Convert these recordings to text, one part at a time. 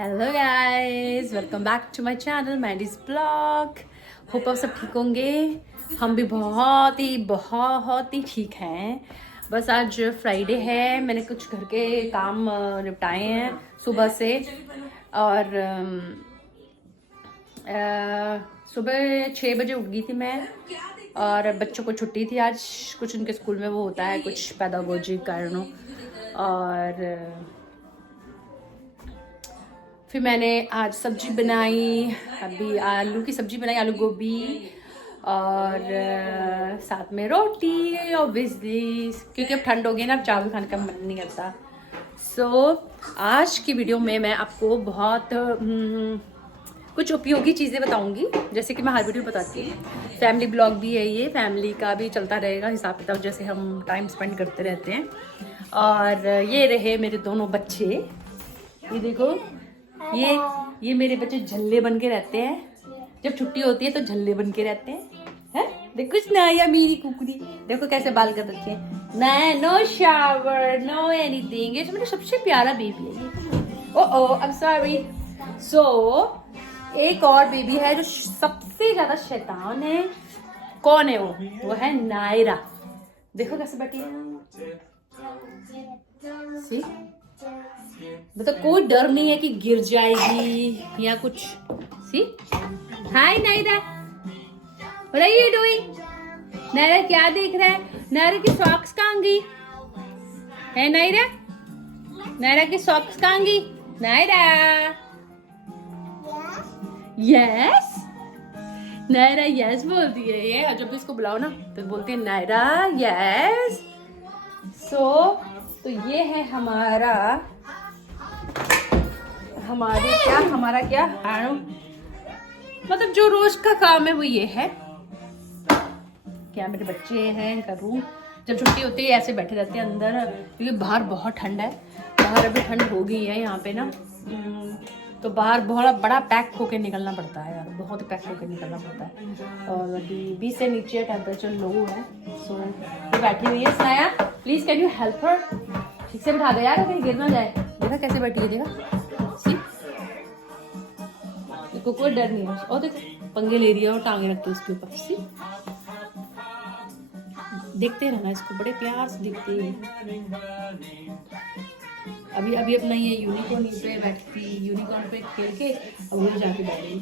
Hello guys, welcome back to my channel Maddy's blog. Hope आप सब ठीक होंगे। हम भी बहुत ही ठीक हैं। बस आज फ्राइडे है, मैंने कुछ घर के काम निपटाए हैं सुबह से। और सुबह 6 बजे उठ गई थी मैं। और बच्चों को छुट्टी थी आज, कुछ उनके स्कूल में वो होता है कुछ पैडागोजी कारणों। और फिर मैंने आज सब्जी बनाई, अभी आलू की सब्जी बनाई, आलू गोभी और साथ में रोटी ऑब्वियसली, क्योंकि अब ठंड हो गई ना, अब चावल खाने का मन नहीं करता। आज की वीडियो में मैं आपको बहुत कुछ उपयोगी चीज़ें बताऊंगी, जैसे कि मैं हर वीडियो बताती हूँ। फैमिली ब्लॉग भी है ये, फैमिली का भी चलता रहेगा हिसाब किताब, जैसे हम टाइम स्पेंड करते रहते हैं। और ये रहे मेरे दोनों बच्चे, ये देखो, ये मेरे बच्चे झल्ले बन के रहते हैं। जब छुट्टी होती है तो झल्ले बन के रहते हैं। देखो कुछ नया मेरी कुकड़ी, देखो कैसे बाल कर रखे हैं। नया, नो शावर, नो एनीथिंग। ये मेरा सबसे प्यारा बेबी है ये। ओह आई एम सॉरी। सो एक और बेबी है जो सबसे ज्यादा शैतान है। कौन है वो है नायरा। देखो कैसे बैठी है। सी, मतलब कोई डर नहीं है कि गिर जाएगी या कुछ। See, hi Naira, what are you doing? Naira क्या देख रहा है? नायरा की सॉक्स कहाँ गई है? नायरा, नायरा की सॉक्स कहाँ गई? नायरा, यस, नायरा यस बोलती है ये। जब भी इसको बुलाओ ना तो बोलती है नायरा यस। तो ये है हमारा क्या मतलब जो रोज का काम है वो ये है। क्या मेरे बच्चे हैं, इनका रूम। जब छुट्टी होती है ऐसे बैठे रहते हैं अंदर, क्योंकि बाहर बहुत ठंड है। बाहर अभी ठंड हो गई है यहाँ पे ना, तो बाहर बहुत बड़ा पैक होके निकलना पड़ता है यार, बहुत पैक होके निकलना पड़ता है। और अभी 20 से नीचे टेम्परेचर लो है। सो ये बैठी हुई है। Snaya please can you help her, ठीक से बिठा दे यार, कहीं गिर ना जाए। देखा कैसे बैठी है, देखा। सी, देखो कोई डर नहीं है। और देखो पंगे ले रही है और टांगे रखती है उसके ऊपर। सी, देखते रहना इसको, बड़े प्यार से देखते हैं। अभी अपना ये यूनिकॉर्न पे बैठती, यूनिकॉर्न पे खेल के अब वो जाके बैठेगी।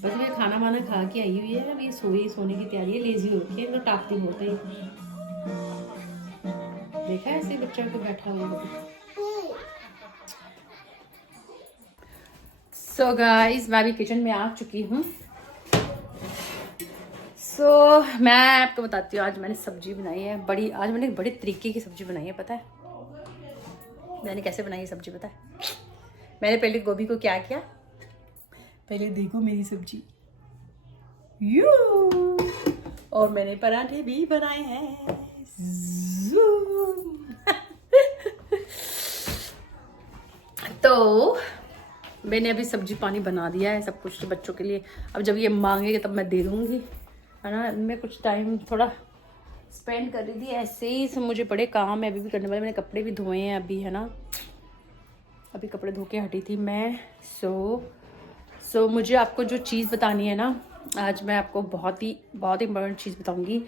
बस मैं खाना वाना खा के आई हुई है, अब ये सोने की तैयारी है। लेजी हो रखी है, तो टापती बहुत है। देखा ऐसे बच्चों को बैठा हुआ। सो गाइस, मैं भी किचन में आ चुकी हूँ। मैं आपको बताती हूँ, आज मैंने सब्जी बनाई है आज मैंने बड़े तरीके की सब्जी बनाई है। पता है मैंने कैसे बनाई है सब्जी? पता है मैंने पहले गोभी को क्या किया, पहले देखो मेरी सब्जी यू, और मैंने पराठे भी बनाए हैं। तो मैंने अभी सब्जी पानी बना दिया है सब कुछ बच्चों के लिए। अब जब ये मांगेंगे तब मैं दे दूंगी, है ना। मैं कुछ टाइम थोड़ा स्पेंड कर रही थी ऐसे ही। सब मुझे बड़े काम है अभी भी करने वाले। मैंने कपड़े भी धोए हैं अभी, है ना, अभी कपड़े धो के हटी थी मैं। सो मुझे आपको जो चीज़ बतानी है ना, आज मैं आपको बहुत ही इम्पोर्टेंट चीज़ बताऊंगी।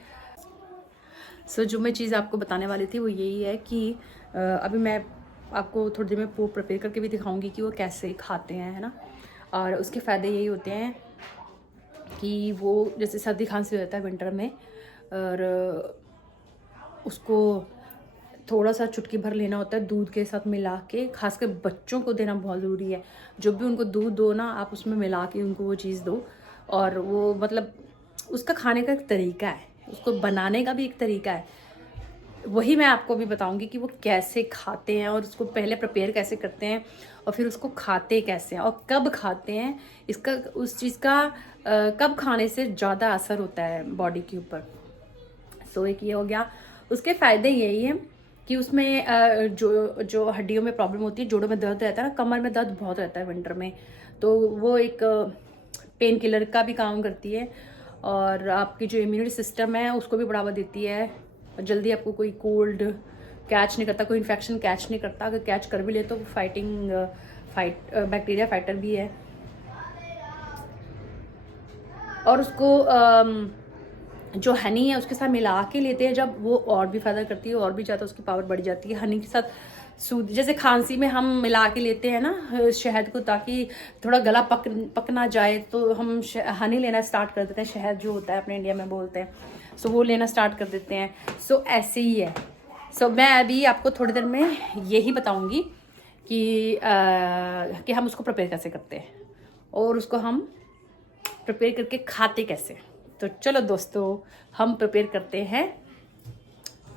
जो मैं चीज़ आपको बताने वाली थी वो यही है कि अभी मैं आपको थोड़ी देर में वो प्रिपेयर करके भी दिखाऊंगी कि वो कैसे खाते हैं, है ना। और उसके फ़ायदे यही होते हैं कि वो जैसे सर्दी खांसी हो जाता है विंटर में, और उसको थोड़ा सा चुटकी भर लेना होता है दूध के साथ मिला के। खासकर बच्चों को देना बहुत ज़रूरी है। जब भी उनको दूध दो ना, आप उसमें मिला के उनको वो चीज़ दो। और वो मतलब उसका खाने का एक तरीका है, उसको बनाने का भी एक तरीका है। वही मैं आपको भी बताऊंगी कि वो कैसे खाते हैं और उसको पहले प्रिपेयर कैसे करते हैं और फिर उसको खाते कैसे हैं और कब खाते हैं। इसका उस चीज़ का कब खाने से ज़्यादा असर होता है बॉडी के ऊपर। एक ये हो गया। उसके फ़ायदे यही है कि उसमें जो हड्डियों में प्रॉब्लम होती है, जोड़ों में दर्द रहता है ना, कमर में दर्द बहुत रहता है विंटर में, तो वो एक पेन किलर का भी काम करती है। और आपकी जो इम्यूनिटी सिस्टम है उसको भी बढ़ावा देती है। जल्दी आपको कोई कोल्ड कैच नहीं करता, कोई इन्फेक्शन कैच नहीं करता। अगर कैच कर भी ले तो बैक्टीरिया फाइटर भी है। और उसको जो हनी है उसके साथ मिला के लेते हैं जब, वो और भी फायदा करती है, और भी ज़्यादा उसकी पावर बढ़ जाती है। हनी के साथ जैसे खांसी में हम मिला के लेते हैं ना शहद को, ताकि थोड़ा गला पक ना जाए, तो हम हनी लेना स्टार्ट कर देते हैं। शहद जो होता है अपने इंडिया में बोलते हैं, सो वो लेना स्टार्ट कर देते हैं। सो ऐसे ही है। सो मैं अभी आपको थोड़ी देर में यही बताऊंगी कि हम उसको प्रिपेयर कैसे करते हैं और उसको हम प्रिपेयर करके खाते कैसे। तो चलो दोस्तों, हम प्रिपेयर करते हैं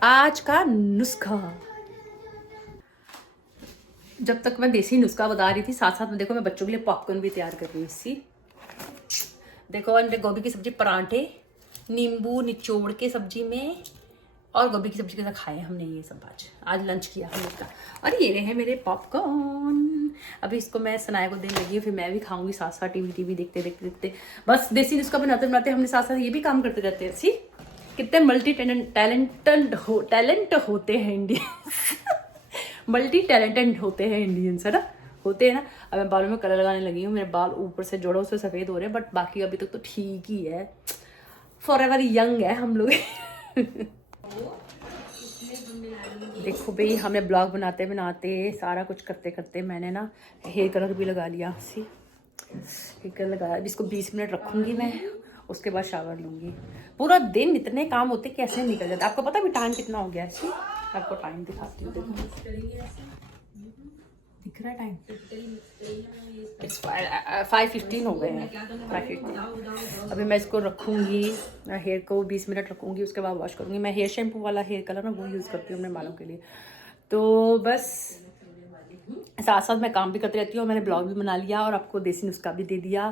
आज का नुस्खा। जब तक मैं देसी नुस्खा बता रही थी, साथ साथ में देखो मैं बच्चों के लिए पॉपकॉर्न भी तैयार कर रही हूँ। इसी देखो मैंने गोभी की सब्जी, पराठे, नींबू निचोड़ के सब्जी में, और गोभी की सब्जी के साथ खाए हमने ये सब। आज लंच किया हमने इसका। और ये रहे मेरे पॉपकॉर्न। अभी इसको मैं सनाया को देने लगी हूँ, फिर मैं भी खाऊंगी साथ साथ टीवी देखते देखते। बस देसी नुस्खा बनाते बनाते हमने साथ साथ ये भी काम करते रहते हैं। सी कितने मल्टी टैलेंट होते हैं इंडियंस। मल्टी टैलेंटेड होते हैं इंडियंस, है ना, होते हैं ना। अब मैं बालों में कलर लगाने लगी हूँ। मेरे बाल ऊपर से जोड़ों से सफ़ेद हो रहे हैं, बट बाकी अभी तक तो ठीक ही है। फॉरएवर यंग है हम लोग। देखो भाई, हमें ब्लॉग बनाते बनाते सारा कुछ करते करते मैंने ना हेयर कलर भी लगा लिया। सी हेयर कलर लगाया। इसको 20 मिनट रखूंगी मैं, उसके बाद शावर लूंगी। पूरा दिन इतने काम होते कैसे निकल जाते। आपको पता भी टाइम कितना हो गया है? आपको टाइम दिखाती हूँ। दिख रहा है टाइम? 5:15 हो गए हैं। 5:15। अभी मैं इसको रखूँगी, हेयर को 20 मिनट रखूँगी, उसके बाद वॉश करूँगी। मैं हेयर शैम्पू वाला हेयर कलर ना वो यूज़ करती हूँ अपने बालों के लिए। तो बस साथ साथ मैं काम भी करती रहती हूँ। मैंने ब्लॉग भी बना लिया और आपको देसी नुस्खा भी दे दिया।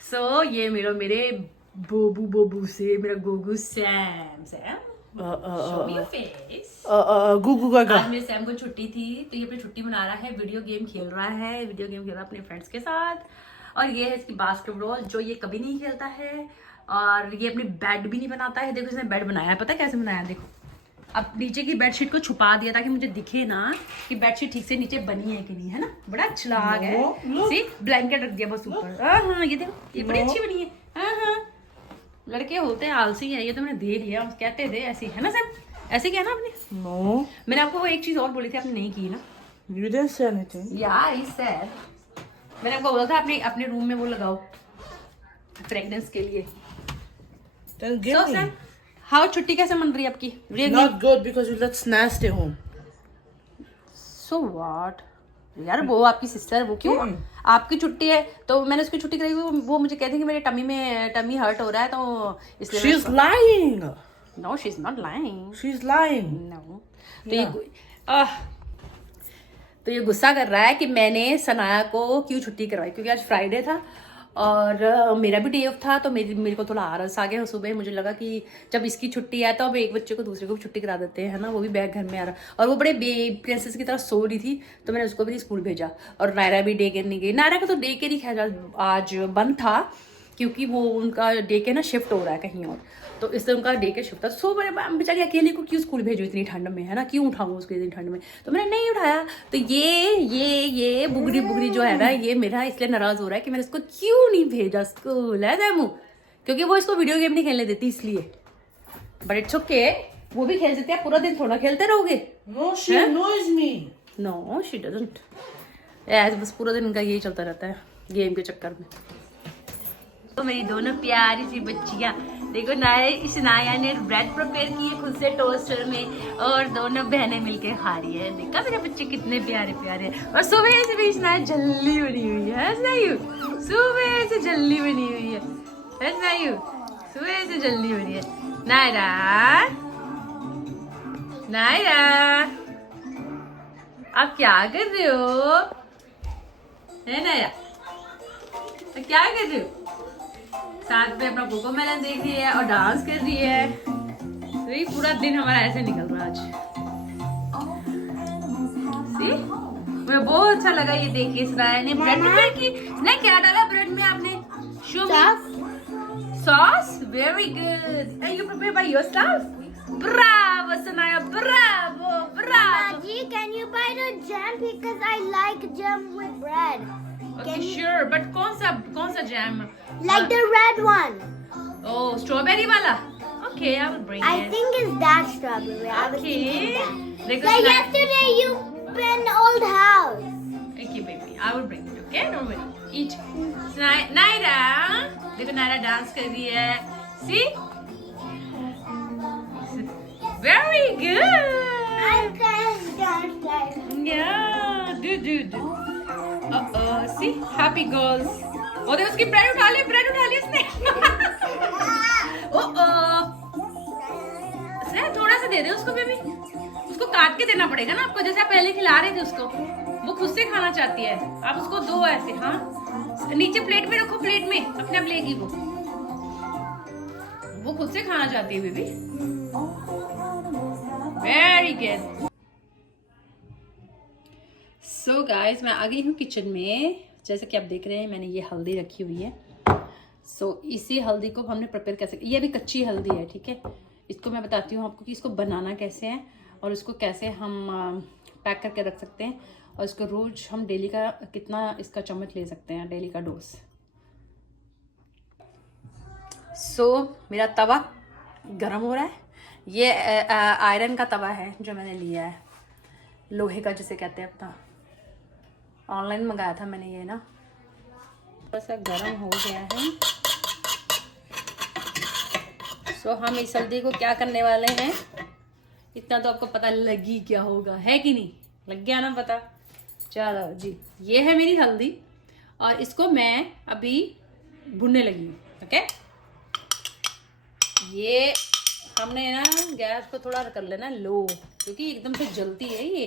सो ये मेरे बोबू से मेरा गोगू सैम गुगू का आज मेरे सैम को छुट्टी थी, तो ये अपनी छुट्टी मना रहा है। वीडियो गेम खेल रहा है अपने फ्रेंड्स के साथ। और ये है इसकी बास्केटबॉल, जो ये कभी नहीं खेलता है। और ये अपनी बेड भी नहीं बनाता है। देखो इसने बेड बनाया है, पता है कैसे बनाया? देखो, अब नीचे की बेडशीट को छुपा दिया ताकि मुझे दिखे ना कि बेडशीट ठीक से नीचे बनी है कि नहीं, है ना। बड़ा चलाक है। सी ब्लैंकेट रख दिया बस ऊपर। हाँ ये देखो, ये बड़ी अच्छी बनी है। हाँ लड़के होते हैं आलसी है, ये तो मैंने देख लिया। कहते थे ऐसी, है ना सर? ऐसे किया ना आपने? नो, मैंने आपको वो एक चीज और बोली थी, आपने नहीं की ना। You didn't say anything. Yeah, I said. मैंने आपको बोला था अपने रूम में वो लगाओ फ्रेगनेंस के लिए। Then give me. Sir, how छुट्टी कैसे मन रही है आपकी? Not good because you let Snaz stay home. So what? यार वो आपकी सिस्टर, वो क्यों? आपकी छुट्टी है तो मैंने उसकी छुट्टी कराई। वो मुझे कहती है कि मेरे टमी हर्ट हो रहा है, तो इसलिए She's lying. No, she's not lying. She's lying. No. Yeah. तो ये गुस्सा कर रहा है कि मैंने सनाया को क्यों छुट्टी करवाई, क्योंकि आज फ्राइडे था और मेरा भी डे ऑफ था। तो मेरे को थोड़ा आलस आ गया सुबह। मुझे लगा कि जब इसकी छुट्टी है तो अब एक बच्चे को दूसरे को भी छुट्टी करा देते हैं, है ना। वो भी बैग घर में आ रहा, और वो बड़े प्रिंसेस की तरह सो रही थी, तो मैंने उसको भी स्कूल भेजा। और नायरा भी डे केयर नहीं गई। नायरा का तो डे केयर ही खैर आज बंद था, क्योंकि वो उनका डे केयर ना शिफ्ट हो रहा है कहीं और, तो इसलिए उनका डे केयर शिफ्ट था। सो मैं बेचारी अकेले को क्यों स्कूल भेजूँ इतनी ठंड में, है ना। क्यों उठाऊँ उसको इतनी ठंड में, तो मैंने नहीं उठाया। तो ये बुगड़ी जो है ना, ये मेरा इसलिए नाराज हो रहा है कि मैंने इसको क्यों नहीं भेजा स्कूल, है जैमू, क्योंकि वो इसको वीडियो गेम नहीं खेलने देती इसलिए। बट इट्स ओके, वो भी खेल सकते हैं। पूरा दिन थोड़ा खेलते रहोगे? No, she annoys me. No she doesn't. बस पूरा दिन उनका यही चलता रहता है गेम के चक्कर में। तो मेरी दोनों प्यारी सी बच्चियाँ देखो, नाया ने ब्रेड प्रिपेयर की है खुद से टोस्टर में, और दोनों बहनें मिलके खा रही है। देखा मेरे बच्चे कितने प्यारे प्यारे हैं। और सुबह से भी नाया जल्दी बनी हुई है, सुबह से जल्दी बनी हुई है, सुबह से जल्दी बनी है। नायरा आप क्या कर रहे हो, है नायरा? क्या कर रहे हो? साथ में अपना कोको मेलन देख रही है और डांस कर रही है। तो ये पूरा दिन हमारा ऐसे निकल रहा है आज। सी मुझे बहुत अच्छा लगा ये देख के। सुनाया ने ब्रेड प्रिपेयर की। नहीं, क्या डाला ब्रेड में आपने? Sauce. Very good. And you prepare by yourself? Bravo सुनाया, Bravo. bravo. Maggie, can you buy the jam because I like jam with bread? Okay, sure. But कौन सा jam? Like the red one. Oh, strawberry वाला. Okay, I will bring I it. think it's that strawberry. I was Okay. thinking that. देखो Like Sna- yesterday you been old house. Okay, baby. I will bring it. Okay, don't worry. Eat. Naira. देखो Naira dance कर रही है. See? Very good. I can't dance like. Yeah. Do. See? Happy girls. वो देखो उसकी bread उठा ली उसने. थोड़ा सा दे दे उसको बेबी. उसको काट के देना पड़ेगा ना आपको, जैसे आप पहले खिला रहे थे उसको. वो खुद से खाना चाहती है, आप उसको दो ऐसे. हाँ, नीचे प्लेट में रखो, प्लेट में अपने आप लेगी वो खुद से खाना चाहती है baby. Very good. So guys, मैं आ गई हूँ किचन में. जैसे कि आप देख रहे हैं, मैंने ये हल्दी रखी हुई है. सो इसी हल्दी को हमने प्रिपेयर कैसे, ये अभी कच्ची हल्दी है, ठीक है. इसको मैं बताती हूँ आपको कि इसको बनाना कैसे है और इसको कैसे हम पैक करके रख सकते हैं, और इसको रोज हम डेली का कितना इसका चम्मच ले सकते हैं, डेली का डोज. सो मेरा तवा गरम हो रहा है. ये आयरन का तवा है जो मैंने लिया है, लोहे का जिसे कहते हैं. अपना ऑनलाइन मंगाया था मैंने ये ना. थोड़ा सा गरम हो गया है. सो हम इस हल्दी को क्या करने वाले हैं, इतना तो आपको पता लगी क्या होगा, है कि नहीं. लग गया ना पता. चलो जी, ये है मेरी हल्दी और इसको मैं अभी भुनने लगी हूँ. ओके, ये हमने ना गैस को थोड़ा कर लेना लो, क्योंकि एकदम से जलती है ये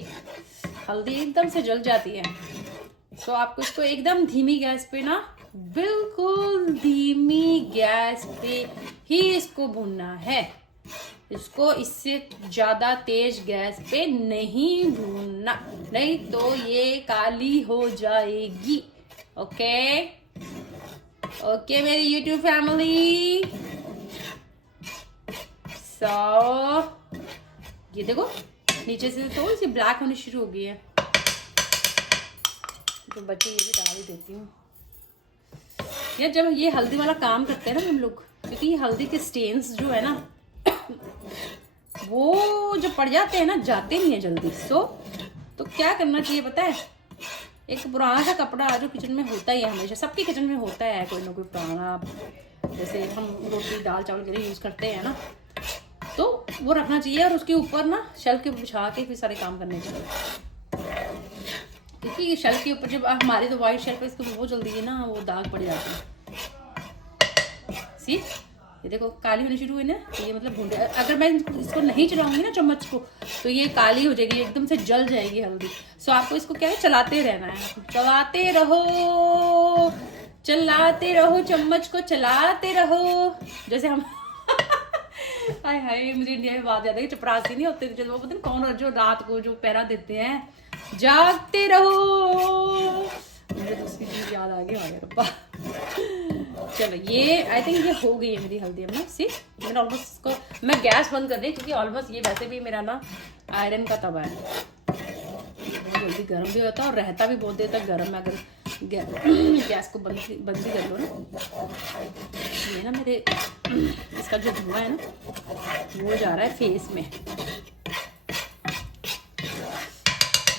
हल्दी, एकदम से जल जाती है. सो आपको इसको एकदम धीमी गैस पे ना, बिल्कुल धीमी गैस पे ही इसको भूनना है. इसको इससे ज़्यादा तेज गैस पे नहीं भूनना, नहीं तो ये काली हो जाएगी. ओके ओके मेरी यूट्यूब फैमिली. सो ये देखो नीचे से थोड़ी सी ब्लैक होनी शुरू हो गई है, तो बच्चे ये भी डाल ही देती हूँ. यार जब ये हल्दी वाला काम करते हैं ना हम लोग, क्योंकि ये हल्दी के स्टेन्स जो है ना वो जो पड़ जाते हैं ना, जाते नहीं है जल्दी. सो तो क्या करना चाहिए पता है, एक पुराना सा कपड़ा जो किचन में होता ही है, हमेशा सबके किचन में होता है कोई ना कोई पुराना, जैसे हम रोटी दाल चावल के लिए यूज़ करते हैं ना, तो वो रखना चाहिए. और उसके ऊपर ना शेल्फ के बिछा के फिर सारे काम करने चाहिए, क्योंकि शेल्फ के ऊपर जब हमारी तो वाइट शेल्फ है, इसके ऊपर वो जल्दी है ना वो दाग पड़ जाते हैं. सी ये देखो काली होनी शुरू हुई ना, तो ये मतलब भून. अगर मैं इसको नहीं चलाऊंगी ना चम्मच को, तो ये काली हो जाएगी, एकदम से जल जाएगी हल्दी. सो आपको इसको क्या है, चलाते रहना है, चलाते रहो चम्मच को चलाते रहो. जैसे हम हाय हाय, मुझे इंडिया में बात याद है, चपरासी नहीं होते जो, वो पता नहीं कौन, जो रात को जो पहरा देते हैं, जागते रहो. मुझे दूसरी चीज याद आ गई. हाँ रब्बा. चलो ये आई थिंक ये हो गई है मेरी हल्दी. अब ना सी मैंने ऑलमोस्ट इसको मैं गैस बंद कर दी, क्योंकि ऑलमोस्ट ये वैसे भी मेरा ना आयरन का तवा है, बहुत जल्दी गर्म भी होता है और रहता भी बहुत देर तक गर्म है, अगर गैस को बंद ही कर लो ना. ये ना मेरे इसका जो धुआं है ना वो जा रहा है फेस में.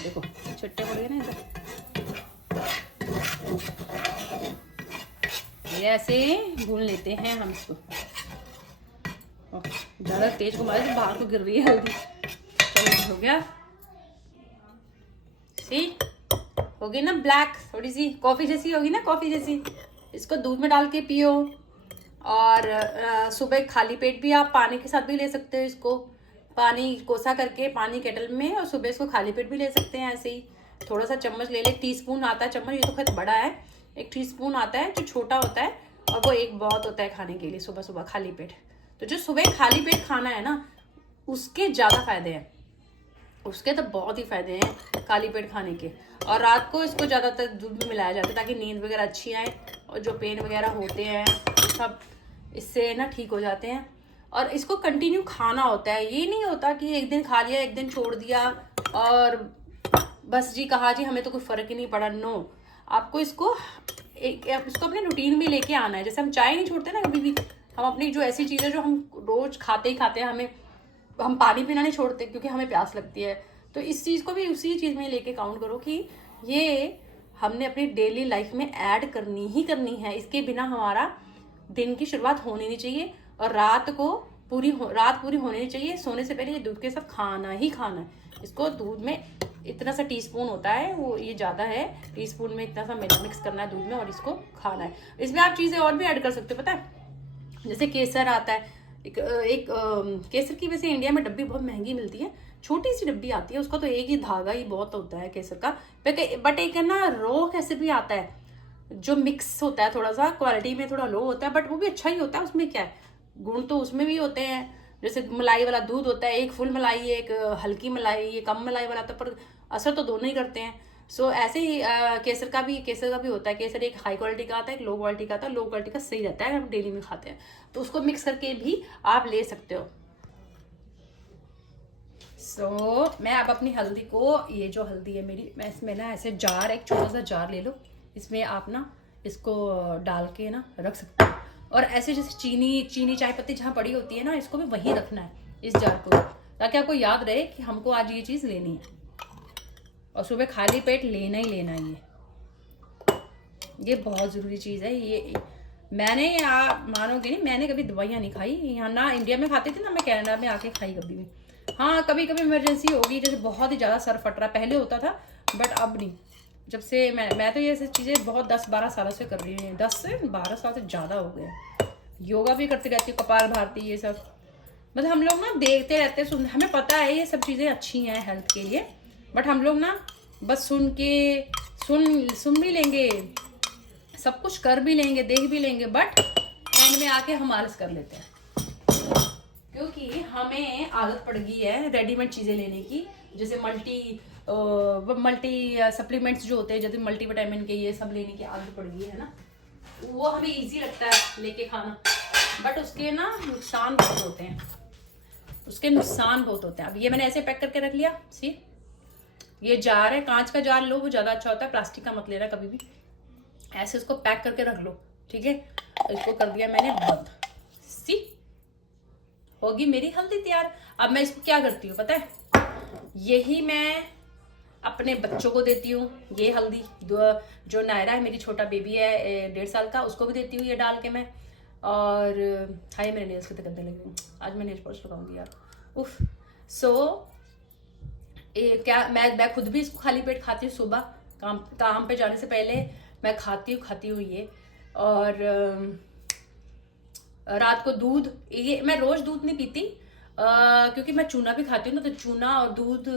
देखो छट्टे पड़ गए ना इधर. ये ऐसे भून लेते हैं हम इसको. ज़्यादा तेज को मारे तो बाहर को गिर रही है हल्दी. चलो हो गया. सी हो गई ना ब्लैक, थोड़ी सी कॉफ़ी जैसी होगी ना, कॉफ़ी जैसी. इसको दूध में डाल के पियो, और सुबह खाली पेट भी आप पानी के साथ भी ले सकते हो. इसको पानी कोसा करके पानी केटल में, और सुबह इसको खाली पेट भी ले सकते हैं ऐसे ही. थोड़ा सा चम्मच ले ले, टीस्पून आता है चम्मच, ये तो खैर बड़ा है. एक टीस्पून आता है जो छोटा होता है, और वो एक बहुत होता है खाने के लिए सुबह सुबह खाली पेट. तो जो सुबह खाली पेट खाना है ना, उसके ज़्यादा फायदे हैं, उसके तो बहुत ही फायदे हैं खाली पेट खाने के. और रात को इसको ज़्यादातर दूध में मिलाया जाता है ताकि नींद वगैरह अच्छी आए, और जो पेन वगैरह होते हैं सब इससे ना ठीक हो जाते हैं. और इसको कंटिन्यू खाना होता है। ये नहीं होता कि एक दिन खा लिया एक दिन छोड़ दिया और बस जी कहा जी हमें तो कोई फर्क ही नहीं पड़ा। नो, आपको इसको इसको अपने रूटीन में लेके आना है। जैसे हम चाय नहीं छोड़ते ना कभी भी, हम अपनी जो ऐसी चीज़ें जो हम रोज खाते ही खाते हैं, हम पानी पीना नहीं छोड़ते क्योंकि हमें प्यास लगती है। तो इस चीज़ को भी उसी चीज़ में लेके काउंट करो कि ये हमने अपनी डेली लाइफ में ऐड करनी ही करनी है। इसके बिना हमारा दिन की शुरुआत होनी नहीं चाहिए और रात पूरी होनी नहीं चाहिए। सोने से पहले ये दूध के साथ खाना ही खाना है। इसको दूध में इतना सा टीस्पून होता है, वो ये ज़्यादा है, टीस्पून में इतना सा मिक्स करना है दूध में और इसको खाना है। इसमें आप चीज़ें और भी ऐड कर सकते हो, पता है, जैसे केसर आता है। एक केसर की वैसे इंडिया में डब्बी बहुत महंगी मिलती है, छोटी सी डब्बी आती है, उसका तो एक ही धागा ही बहुत होता है केसर का। बट एक है ना रॉ केसर भी आता है जो मिक्स होता है, थोड़ा सा क्वालिटी में थोड़ा लो होता है, बट वो भी अच्छा ही होता है। उसमें क्या है, गुण तो उसमें भी होते हैं। जैसे मलाई वाला दूध होता है, एक फुल मलाई, एक हल्की मलाई, ये कम मलाई वाला आता है, पर असर तो दोनों ही करते हैं। सो ऐसे ही केसर का भी होता है। केसर एक हाई क्वालिटी का आता है, एक लो क्वालिटी का आता है। लो क्वालिटी का सही रहता है, हम डेली में खाते हैं, तो उसको मिक्स करके भी आप ले सकते हो। मैं अब अपनी हल्दी को, ये जो हल्दी है मेरी, मैं इसमें ना ऐसे जार, एक छोटा सा जार ले लो, इसमें आप ना इसको डाल के ना रख सकते हो। और ऐसे जैसे चीनी चाय पत्ती जहाँ पड़ी होती है ना, इसको भी वहीं रखना है, इस जार को, ताकि आपको याद रहे कि हमको आज ये चीज़ लेनी है और सुबह खाली पेट लेना ही लेना है। ये बहुत ज़रूरी चीज़ है। ये मैंने, आप मानोगे नहीं, मैंने कभी दवाइयाँ नहीं खाई यहाँ, ना इंडिया में खाती थी ना मैं कनाडा में आके खाई कभी भी। हाँ, कभी कभी इमरजेंसी होगी, जैसे बहुत ही ज़्यादा सर फट रहा, पहले होता था बट अब नहीं। जब से मैं तो ये सब चीज़ें बहुत 10-12 सालों से कर रही हूँ, 10 से 12 साल से ज़्यादा हो गए। योगा भी करती रहती हूँ, कपाल भारती, ये सब, मतलब हम लोग ना देखते रहते हैं, हमें पता है ये सब चीज़ें अच्छी हैं हेल्थ के लिए, बट हम लोग ना बस सुन भी लेंगे, सब कुछ कर भी लेंगे, देख भी लेंगे, बट एंड में आके हम आलस कर लेते हैं क्योंकि हमें आदत पड़ गई है रेडीमेड चीज़ें लेने की। जैसे मल्टी सप्लीमेंट्स जो होते हैं, जैसे मल्टीविटामिन के, ये सब लेने की आदत पड़ गई है ना, वो हमें इजी लगता है लेके खाना, बट उसके ना नुकसान बहुत होते हैं, अब ये मैंने ऐसे पैक करके रख लिया। सी, ये जार है, कांच का जार लो, वो ज़्यादा अच्छा होता है, प्लास्टिक का मत लेना कभी भी। ऐसे इसको पैक करके रख लो, ठीक है। इसको कर दिया मैंने बंद। सी, होगी मेरी हल्दी तैयार। अब मैं इसको क्या करती हूँ पता है, यही मैं अपने बच्चों को देती हूँ। ये हल्दी जो नायरा है, मेरी छोटा बेबी है 1.5 साल का, उसको भी देती हूँ ये डाल के मैं। और हाय, मेरे नेल्स कितने गंदे लगे, आज मैं नेल पॉलिश लगाऊंगी यार, उफ। क्या मैं खुद भी इसको खाली पेट खाती हूँ, सुबह काम पे जाने से पहले मैं खाती हूँ ये। और रात को दूध, ये मैं रोज दूध नहीं पीती क्योंकि मैं चूना भी खाती हूँ ना, तो चूना और दूध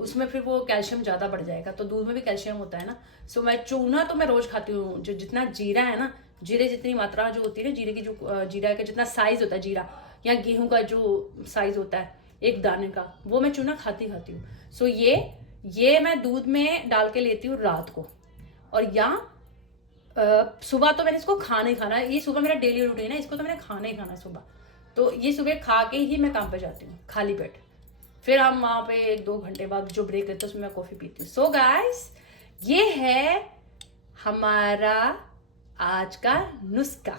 उसमें फिर वो कैल्शियम ज़्यादा बढ़ जाएगा, तो दूध में भी कैल्शियम होता है ना। सो मैं चूना तो मैं रोज खाती हूँ। जो जितना जीरा है ना, जीरे जितनी मात्रा जो होती है ना, जीरे की जो जीरा का जितना साइज होता है, जीरा या गेहूं का जो साइज होता है एक दाने का, वो मैं चूना खाती हूँ। सो ये मैं दूध में डाल के लेती हूँ रात को, और या सुबह तो मैंने इसको खाना ही खाना है। ये सुबह मेरा डेली रूटीन है, इसको तो मैंने खाना ही खाना है सुबह। तो ये सुबह खा के ही मैं काम पे जाती हूँ खाली पेट। फिर हम वहाँ पे 1-2 घंटे बाद जो ब्रेक लेते हैं उसमें मैं कॉफ़ी पीती हूँ। सो गाइस, ये है हमारा आज का नुस्खा।